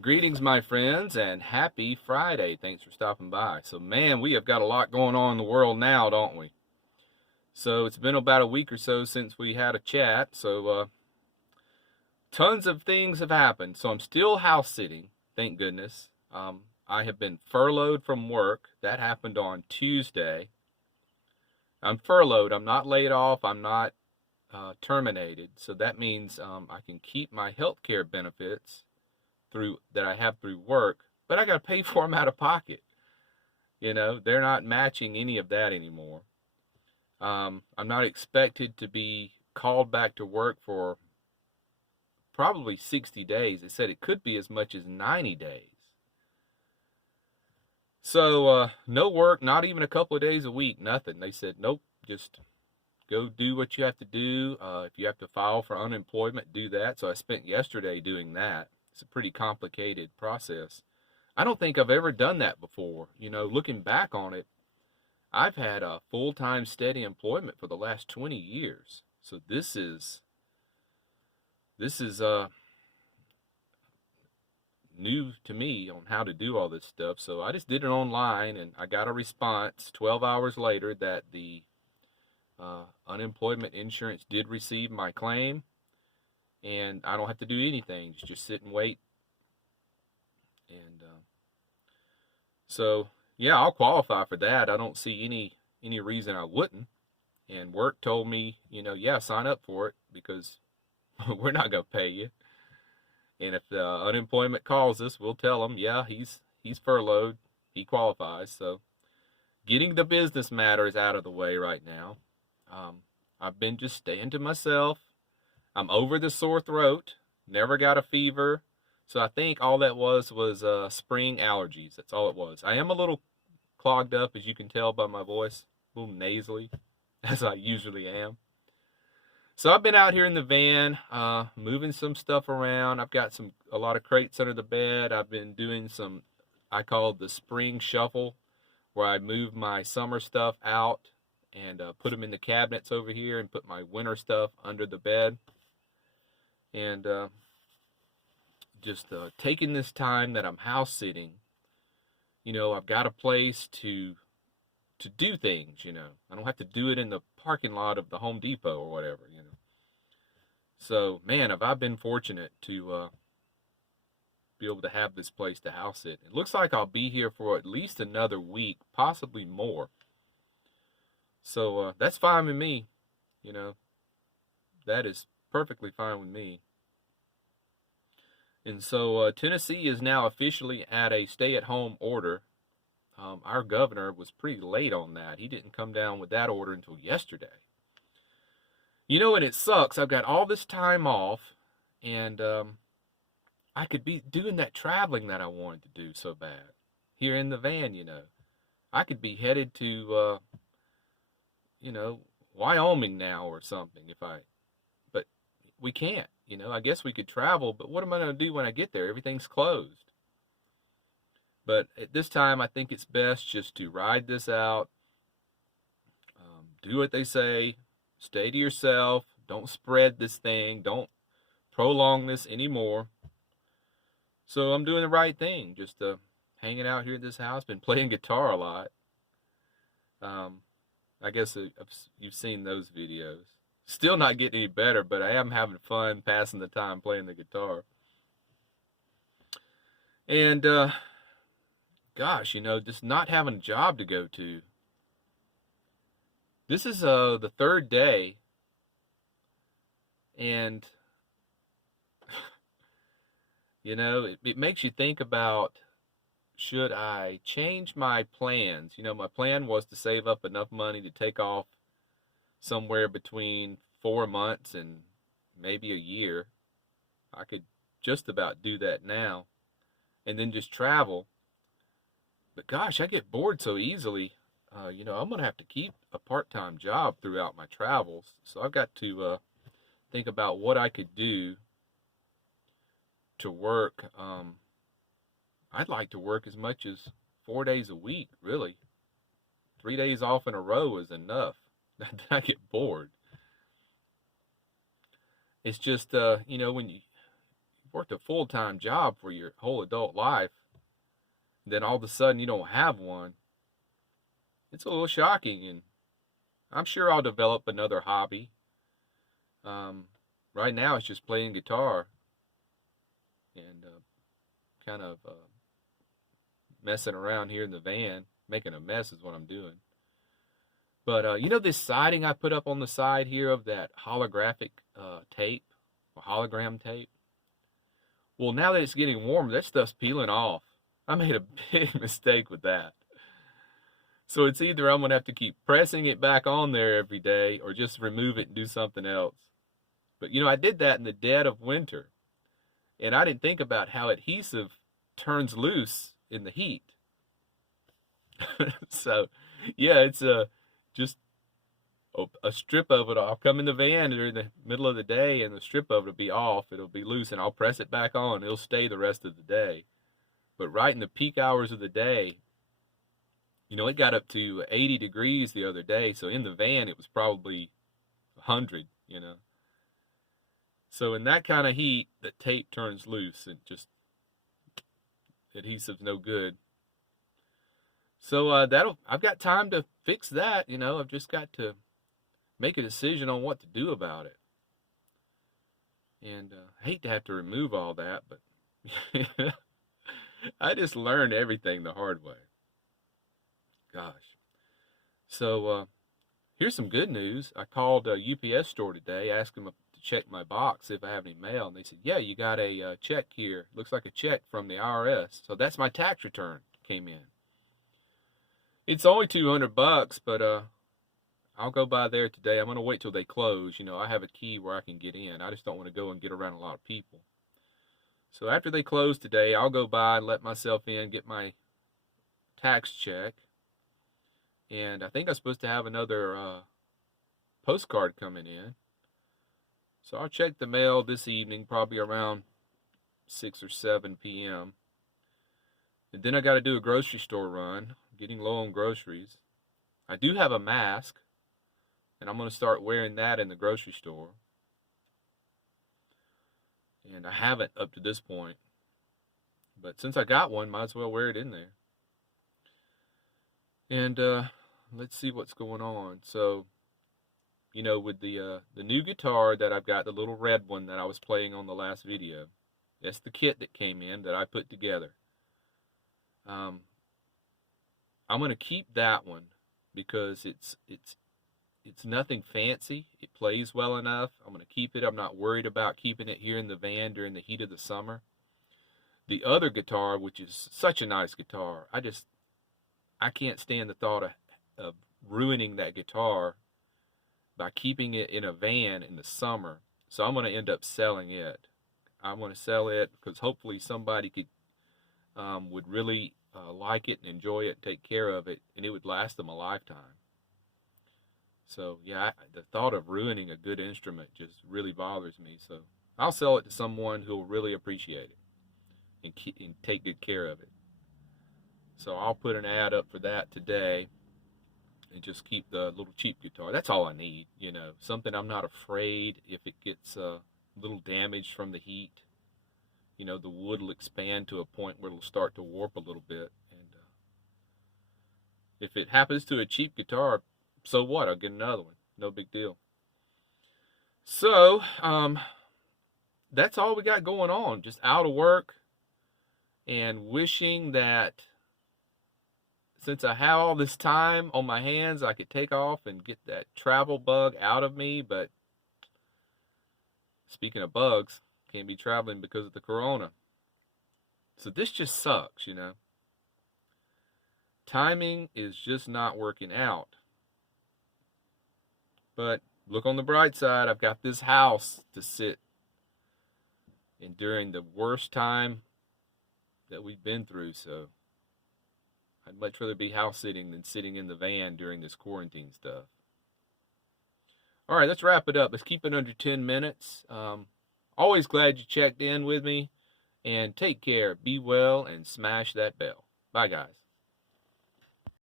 Greetings, my friends, and happy Friday. Thanks for stopping by. So, man, we have got a lot going on in the world now, don't we? So, it's been about a week or so since we had a chat. So, tons of things have happened. So, I'm still house sitting, thank goodness. I have been furloughed from work. That happened on Tuesday. I'm furloughed. I'm not laid off. I'm not terminated. So, that means I can keep my health care benefits through that I have through work, but I got to pay for them out of pocket. They're not matching any of that anymore. I'm not expected to be called back to work for probably 60 days. They said it could be as much as 90 days. So, no work, not even a couple of days a week, nothing. They said, nope, just go do what you have to do. If you have to file for unemployment, do that. So I spent yesterday doing that. It's a pretty complicated process. I don't think I've ever done that before. Looking back on it, I've had a full-time steady employment for the last 20 years. So this is new to me on how to do all this stuff. So I just did it online, and I got a response 12 hours later that the unemployment insurance did receive my claim, and I don't have to do anything, just sit and wait. And so, yeah, I'll qualify for that. I don't see any reason I wouldn't. And work told me, yeah, sign up for it because we're not going to pay you. And if the unemployment calls us, we'll tell them, yeah, he's furloughed, he qualifies. So, getting the business matters out of the way right now. I've been just staying to myself. I'm over the sore throat. Never got a fever. So I think all that was spring allergies. That's all it was. I am a little clogged up, as you can tell by my voice, a little nasally, as I usually am. So I've been out here in the van, moving some stuff around. I've got a lot of crates under the bed. I've been doing some, I call it the spring shuffle, where I move my summer stuff out and put them in the cabinets over here and put my winter stuff under the bed. And just taking this time that I'm house sitting, I've got a place to do things. I don't have to do it in the parking lot of the Home Depot or whatever. So, man, have I been fortunate to be able to have this place to house sit. It looks like I'll be here for at least another week, possibly more. So that's fine with me. That is perfectly fine with me. And so Tennessee is now officially at a stay-at-home order. Our governor was pretty late on that. He didn't come down with that order until yesterday. And it sucks. I've got all this time off, and I could be doing that traveling that I wanted to do so bad. Here in the van, I could be headed to, Wyoming now or something but we can't. I guess we could travel, but what am I going to do when I get there? Everything's closed. But at this time, I think it's best just to ride this out, do what they say, stay to yourself, don't spread this thing, don't prolong this anymore. So I'm doing the right thing, just hanging out here at this house, been playing guitar a lot. I guess you've seen those videos. Still not getting any better, but I am having fun passing the time playing the guitar. And, gosh, just not having a job to go to. This is the third day, and, it makes you think about, should I change my plans? My plan was to save up enough money to take off somewhere between 4 months and maybe a year. I could just about do that now and then just travel. But gosh, I get bored so easily. I'm going to have to keep a part-time job throughout my travels. So I've got to think about what I could do to work. I'd like to work as much as 4 days a week, really. 3 days off in a row is enough. I get bored. It's just, when worked a full-time job for your whole adult life, then all of a sudden you don't have one, it's a little shocking. And I'm sure I'll develop another hobby. Right now it's just playing guitar and kind of messing around here in the van. Making a mess is what I'm doing. But you know this siding I put up on the side here of that holographic tape, or hologram tape? Well, now that it's getting warm, that stuff's peeling off. I made a big mistake with that. So it's either I'm going to have to keep pressing it back on there every day or just remove it and do something else. But, you know, I did that in the dead of winter. And I didn't think about how adhesive turns loose in the heat. So, yeah, it's just a strip of it. I'll come in the van during the middle of the day and the strip of it will be off. It'll be loose and I'll press it back on. It'll stay the rest of the day. But right in the peak hours of the day, you know, it got up to 80 degrees the other day. So in the van, it was probably 100, you know. So in that kind of heat, the tape turns loose and just adhesive's no good. So I've got time to fix that, you know. I've just got to make a decision on what to do about it. And I hate to have to remove all that, but I just learned everything the hard way. Gosh. So here's some good news. I called a UPS store today, asked them to check my box if I have any mail, and they said, yeah, you got a check here. Looks like a check from the IRS. So that's my tax return came in. It's only $200, but I'll go by there today. I'm going to wait till they close. You know, I have a key where I can get in. I just don't want to go and get around a lot of people. So after they close today, I'll go by and let myself in, get my tax check. And I think I'm supposed to have another postcard coming in. So I'll check the mail this evening, probably around 6 or 7 p.m. And then I got to do a grocery store run. Getting low on groceries. I do have a mask, and I'm going to start wearing that in the grocery store. And I haven't up to this point. But since I got one, might as well wear it in there. And let's see what's going on. So, you know, with the new guitar that I've got, the little red one that I was playing on the last video, that's the kit that came in that I put together. I'm going to keep that one because it's nothing fancy. It plays well enough. I'm going to keep it. I'm not worried about keeping it here in the van during the heat of the summer. The other guitar, which is such a nice guitar, I can't stand the thought of ruining that guitar by keeping it in a van in the summer. So I'm going to end up selling it. I'm going to sell it because hopefully somebody would really like it and enjoy it, take care of it, and it would last them a lifetime. So yeah, the thought of ruining a good instrument just really bothers me. So I'll sell it to someone who will really appreciate it and take good care of it. So I'll put an ad up for that today and just keep the little cheap guitar. That's all I need, you know, something I'm not afraid if it gets a little damaged from the heat. You know, the wood will expand to a point where it'll start to warp a little bit. And if it happens to a cheap guitar, so what? I'll get another one. No big deal. So, that's all we got going on. Just out of work and wishing that since I have all this time on my hands, I could take off and get that travel bug out of me. But speaking of bugs, can't be traveling because of the corona. So this just sucks, you know. Timing is just not working out. But look on the bright side, I've got this house to sit in during the worst time that we've been through, so I'd much rather be house sitting than sitting in the van during this quarantine stuff. All right, let's wrap it up. Let's keep it under 10 minutes. Always glad you checked in with me. And take care, be well, and smash that bell. Bye, guys.